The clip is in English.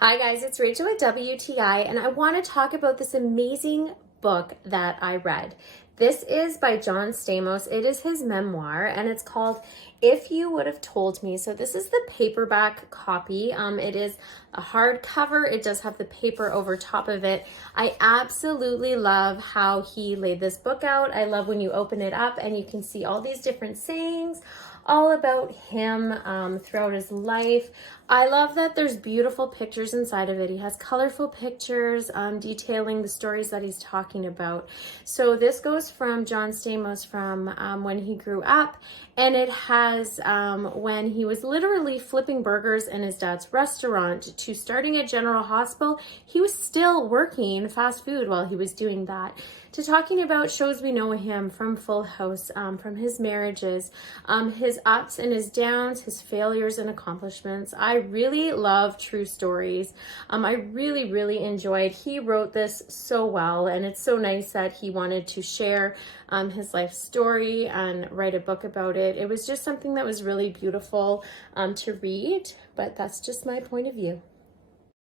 Hi guys, it's Rachel at WTI, and I want to talk about this amazing book that I read. This is by John Stamos. It is his memoir, and it's called If You Would Have Told Me. So this is the paperback copy. It is a hardcover. It does have the paper over top of it. I absolutely love how he laid this book out. I love when you open it up and you can see all these different sayings all about him throughout his life. I love that there's beautiful pictures inside of it. He has colorful pictures detailing the stories that he's talking about. So this goes from John Stamos from when he grew up, and it has when he was literally flipping burgers in his dad's restaurant to starting at General Hospital. He was still working fast food while he was doing that, to talking about shows we know him from Full House, from his marriages, his ups and his downs, his failures and accomplishments. I really love true stories. I really enjoyed. He wrote this so well, and it's so nice that he wanted to share his life story and write a book about it. It was just something that was really beautiful to read, but that's just my point of view.